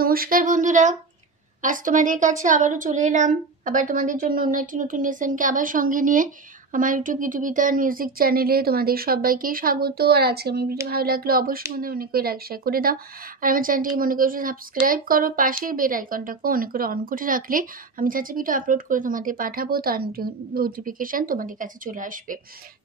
নমস্কার বন্ধুরা, আজ তোমাদের কাছে আবারও চলে এলাম। আবার তোমাদের জন্য অন্য একটি নতুন লেসনকে আবার সঙ্গে নিয়ে আমার ইউটিউব গীতবিতা মিউজিক চ্যানেলে তোমাদের সবাইকেই স্বাগত। আর আজকে আমার ভিডিও ভালো লাগলে অবশ্যই মনে করে লাইক শেয়ার করে দাও। আর আমার চ্যানেলটিকে মনে করে সাবস্ক্রাইব করো, পাশের বেল আইকনটাকে মনে করে অন করে রাখলে আমি যাতে ভিডিও আপলোড করে তোমাদের পাঠাবো তার নোটিফিকেশান তোমাদের কাছে চলে আসবে।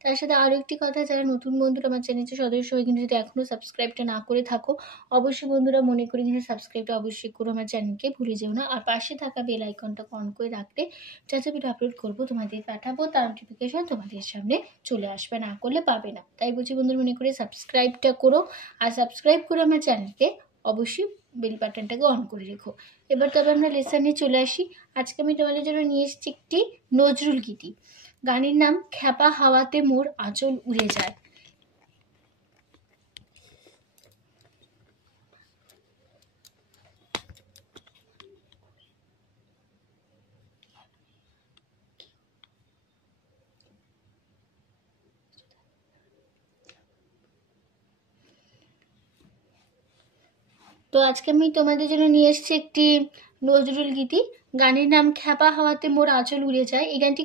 তার সাথে আরও একটি কথা, যারা নতুন বন্ধুরা আমার চ্যানেলের সদস্য হয়ে কিন্তু যদি এখনও সাবস্ক্রাইবটা না করে থাকো, অবশ্যই বন্ধুরা মনে করে কিন্তু সাবস্ক্রাইবটা অবশ্যই করো, আমার চ্যানেলকে ভুলে যেও না। আর পাশে থাকা বেল আইকনটা অন করে রাখলে যাতে ভিডিও আপলোড করবো তোমাদের পাঠাবো তার নোটিফিকেশন তোমাদের সামনে চলে আসবে, না করলে পাবে না। তাই বলছি বন্ধুরা মনে করে সাবস্ক্রাইবটা করো, আর সাবস্ক্রাইব করে আমার চ্যানেলকে অবশ্যই বেল বাটনটাকে অন করে রেখো। এবার তবে আমরা লেসনে চলে আসি। আজকে আমি তোমাদের জন্য নিয়ে এসেছি একটি নজরুল গীতি। গানের নাম খ্যাপা হাওয়াতে মোর আঁচল উড়ে যায়। তো আজকে আমি তোমাদের জন্য নিয়ে এসেছি একটি নজরুল গীতি। গানের নাম খ্যাপা হাওয়াতে মোর আঁচল উড়ে যায়। এই গানটি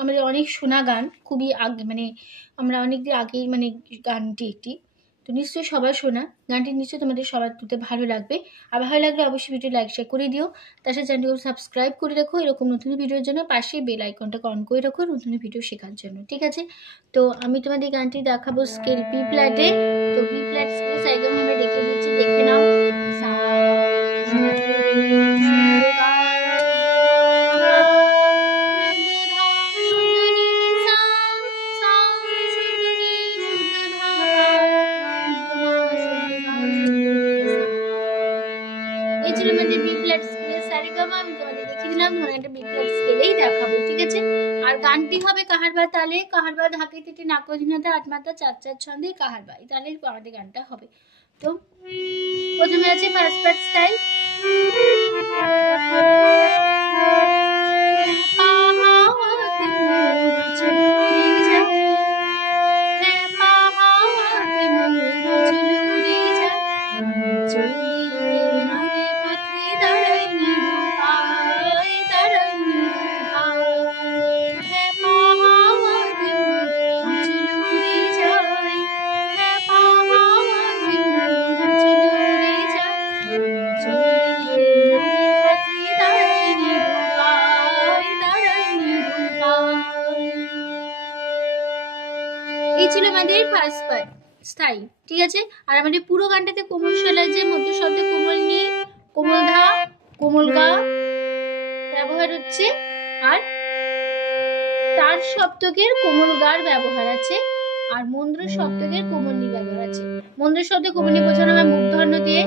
আমাদের অনেক শোনা গান, খুবই আগে আমরা অনেকদিন আগেই গানটি একটি, তো নিশ্চয়ই সবার শোনা গানটি, নিশ্চয়ই তোমাদের সবার তুলতে ভালো লাগবে। আর ভালো লাগলে অবশ্যই ভিডিও লাইক শেয়ার করে দিও। তার সাথে চ্যানেলটিকে সাবস্ক্রাইব করে রাখো এরকম নতুন ভিডিওর জন্য, পাশে বেল আইকনটাকে অন করে রাখো নতুন ভিডিও শেখার জন্য, ঠিক আছে? তো আমি তোমাদের গানটি দেখাবো স্কেল বি ফ্ল্যাটে। তো বি ফ্ল্যাট স্কেল সাইকেল আমি দেখে দিচ্ছি, দেখে নাও। এই ছিল আমাদের বি ফ্ল্যাট স্কেলের সারেগামা। আমি তোমাদের দেখিয়ে দিলাম, তোমাদের একটা বি ফ্ল্যাট স্কেলেই দেখাবো, ঠিক আছে? আর গানটি হবে কাহারবা তালে, কাহারবা ধাকে তিটি নাকজিনাতে আটমাত্রা চার চার ছন্দে কাহারবা, এই তালে আমাদের গানটা হবে। তো প্রথমে আছে ফার্স্ট পার্ট স্টাইল। এই ছিল আমাদের ফার্স্ট পার্ট স্থায়ী, ঠিক আছে? আর আমাদের পুরো গানটাতে কোমল স্বরের যে মধ্য শব্দে কোমল নি, কোমল ধা, কোমল গা ব্যবহার হচ্ছে, আর তার সপ্তকের কোমল গার ব্যবহার আছে, আর মন্দ্র সপ্তকের কোমল নি ব্যবহার আছে। মন্দ্র শব্দে কোমল নি বোঝানো হয় মূর্ধন্য দিয়ে,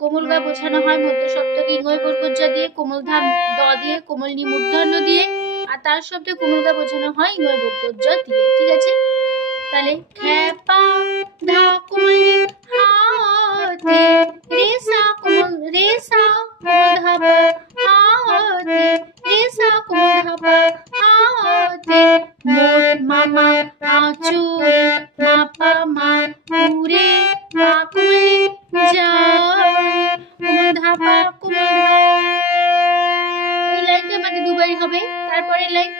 কোমল গা বোঝানো হয় মধ্য সপ্তকে ইঙ্গয় বর্গজ্জা দিয়ে, কোমল ধা দ দিয়ে, কোমল নি মূর্ধন্য দিয়ে, আর তার শব্দে কোমল গা বোঝানো হয় ইঙ্গয় বর্গজ্জা দিয়ে, ঠিক আছে? তাহলে খ্যাপা ধা কোমল নি হাতে, রে সা কোমল, রে সা কোমল ধা পা হাতে, রে সা কোমল ধা পা হাতে, মোর মামা আঁচল মা পা মা উড়ে মা কোমল নি যায়, কোমল ধা পা কোমল ধা। এই লাইনটা আমাদের দুবারই হবে। তারপরে লাইন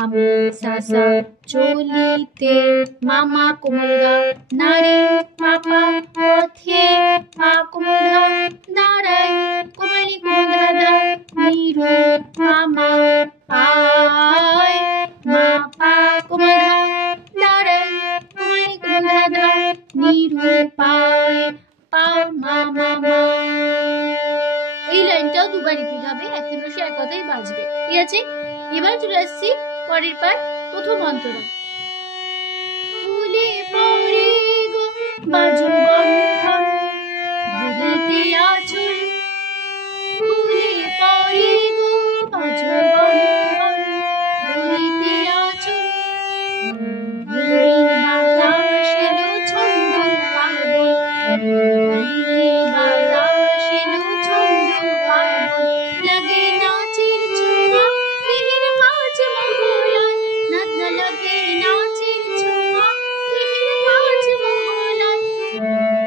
আমি সাসা চলিতে মামা কোমল গা নারী পাপা পথে পা কোমল ধা দাঁড়াই, কোমলি কোমল ধা দা নিরু মামা পায় মা পা কোমল ধা দাঁড়াই, কোমলি কোমল ধা দা নিরু পায় পা মা মামা। এই লাইনটাও দুবার রিপিট হবে, একদিন সে এক কথাই বাজবে, ঠিক আছে? এবার চলে আসছি পরের পার্ট, প্রথম অন্তরা। ফুলে পড়ে গো বাজু বন্ধন বুড়িতে আঁচল, ফুলে পড়ে গো বাজু বন্ধন বুড়িতে আঁচল, বাতাস এলো ছন্দ পাগল, বাতাস এলো ছন্দ পাগল, লাগে নাচের ছোঁয়া মিহির মাঝ মহলায়, লাগে নাচের ছোঁয়া মিহির মাঝ মহলায়,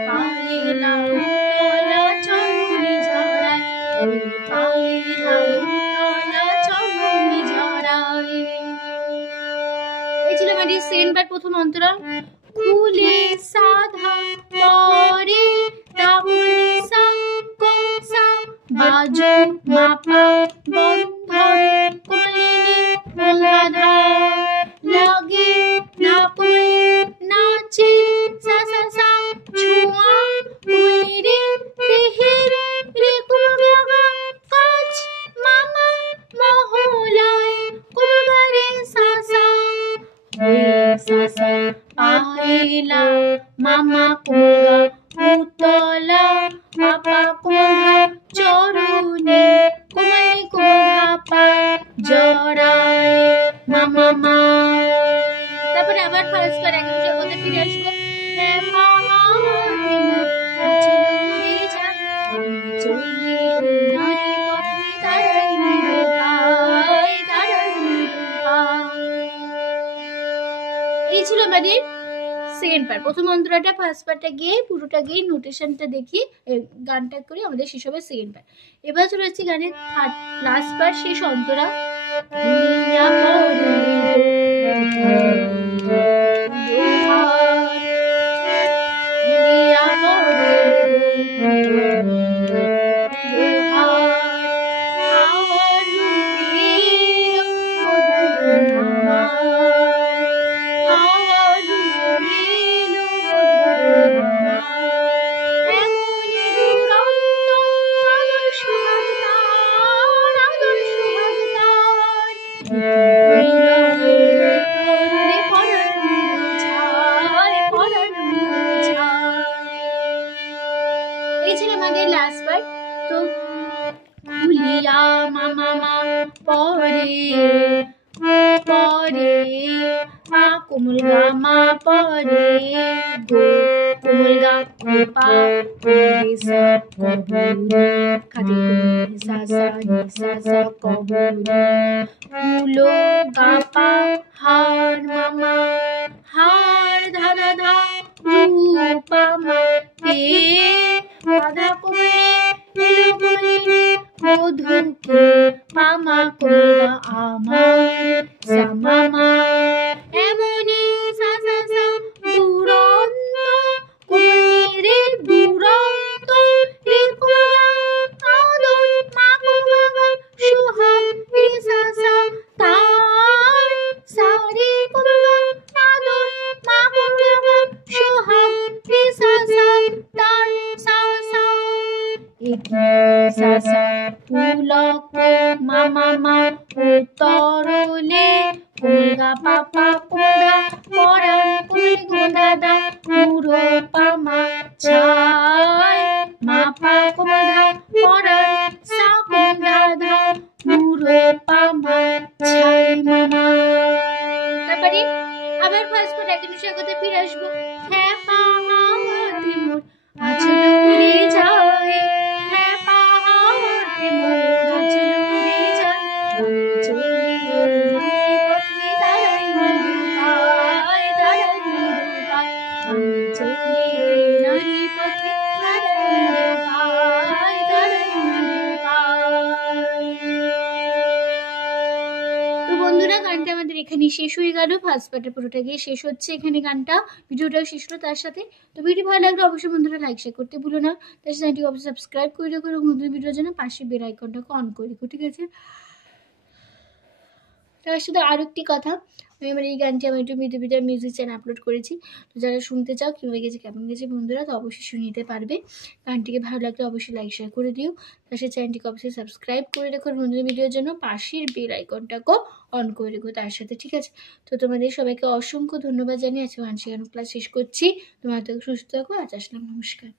পায়ে লাউ তলা চন্দ্রে যায়। প্রথম অন্তরা খুলে সাধা পরে তামুল সা কো সা বাজো মাপা বন্ধন কোমলিনী মূলাধা লাগে না পড়ে নাচে সা সা সা ছোঁয়া কোমলিনী দেহের রে কোমলগা কাজ মামা মহলায় কোমলগারে সা সা হয়ে সা সা পাহেলা মামা কোমলগা উতলা আপা কোমলগা চরণে কোমলি কোমলগা পা জড়ায় মামা মা। তারপরে আবার ফার্স্ট বার একই জগতে ফিরে আসবো এই ছিল আমাদের সেকেন্ড পার্ট। প্রথম অন্তরাটা ফার্স্ট পার্টটা গিয়ে পুরোটা গিয়ে নোটেশনটা দেখি গানটা করে আমাদের শেষ হবে সেকেন্ড পার্ট। এবার চলে যাচ্ছি গানের থার্ড লাস্ট পার্ট শেষ অন্তরা। এই ছিল আমাদের লাস্ট পার্ট। তো খুলিয়া মামা মা পরে পরে মা কোমল গা মা পরে গো কোমল গা পা রে সা কবুরে খাদি সা সা নি সা সা কবুরে ফুলো গা পা হার মামা হার ধা ধা ধা রূপা মা পে রাধা কোমলে এলো কোমলিনী মধুকে মামা কোমলা আমার সামামা এমনি সা সা সা দুরন্ত কোমলি রে দুরন্ত রে কোমলা আদর মা কোমলা সুহাগ রে সা সা তার সারে কোমলা আদর মা কোমলা সুহাগ রে সা সা তার সা সা সা সা পুলক মামা মা উত্তরলে কোমলগা পাপা কোমলগা পরাণ কোমলি গোদাদা পুরো পামা ছায় মাপা কোমলগা পরাণ সা কোমলগা পুরো পামা ছায় মামা। তারপরে আবার ফার্স্ট পার্ট একদম স্বাগতে ফিরে আসবো। হ্যাঁ পাহাড়ে মোর আচল উড়ে যায় হ্যাঁ পাহাড়ে মোর আচল উড়ে যায় চলে পথে দাঁড়াই নিরুপায় দাঁড়াই নিরুপায় আমি চলে নারী পথে দাঁড়াই নিরুপায় দাঁড়াই নিরুপায়। তো বন্ধুরা গানটা আমাদের এখানে শেষ হয়ে গেল। ফার্স্ট পার্টের পুরোটা গিয়ে শেষ হচ্ছে এখানে গানটা, ভিডিওটাও শেষ হলো তার সাথে। তো ভিডিও ভালো লাগলে অবশ্যই বন্ধুরা লাইক শেয়ার করতে ভুলো না, তার সাথে চ্যানেলটিকে অবশ্যই সাবস্ক্রাইব করে রেখো এবং নতুন ভিডিওর জন্য পাশে বেল আইকনটাকে অন করে রেখো, ঠিক আছে। তার সাথে আরও একটি কথা, আমি আমার এই গানটি আমার YouTube video music channel upload করেছি। তো যারা শুনতে চাও কীভাবে গেছে কেমন গেছে বন্ধুরা, তো অবশ্যই শুনে নিতে পারবে। গানটিকে ভালো লাগলে অবশ্যই লাইক শেয়ার করে দিও, তার সাথে চ্যানেলটিকে অবশ্যই সাবস্ক্রাইব করে রেখো, নতুন ভিডিওর জন্য পাশের বেল আইকনটাকেও অন করে রেখো তার সাথে, ঠিক আছে। তো তোমাদের সবাইকে অসংখ্য ধন্যবাদ জানিয়ে আজকে গান শেখানো ক্লাস শেষ করছি। তোমরা সুস্থ থাকো, আজ আসলাম, নমস্কার।